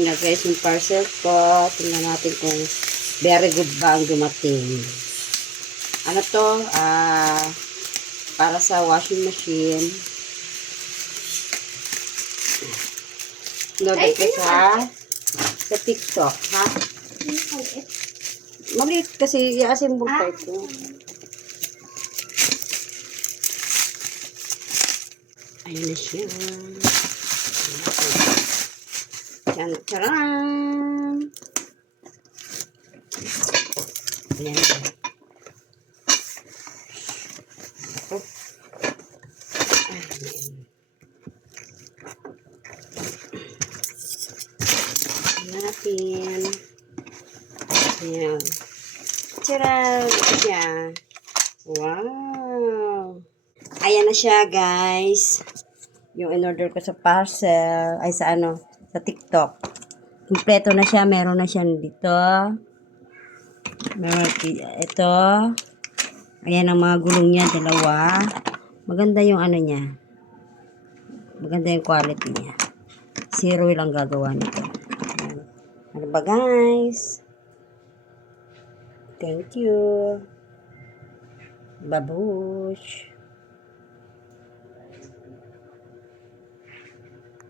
Na guys, yung parcel ko. Tingnan natin kung very good ba ang dumating. Ano to? Para sa washing machine. Loaded ko sa TikTok, ha? Maliit kasi i-assemble pa ito. Ayun na siya. Tcharan! Ayan. Oh. Natin. Ayan. Tcharan! Ito siya. Wow! Ayan na siya, guys. Yung in-order ko sa parcel. Ay, sa ano? Sa TikTok. Kompleto na siya. Meron na siya dito. Meron ito. Ayan ang mga gulong niya. Dalawa. Maganda yung ano niya. Maganda yung quality niya. Zero lang gagawa nito. Ayan. Ano ba, guys? Thank you. Babush.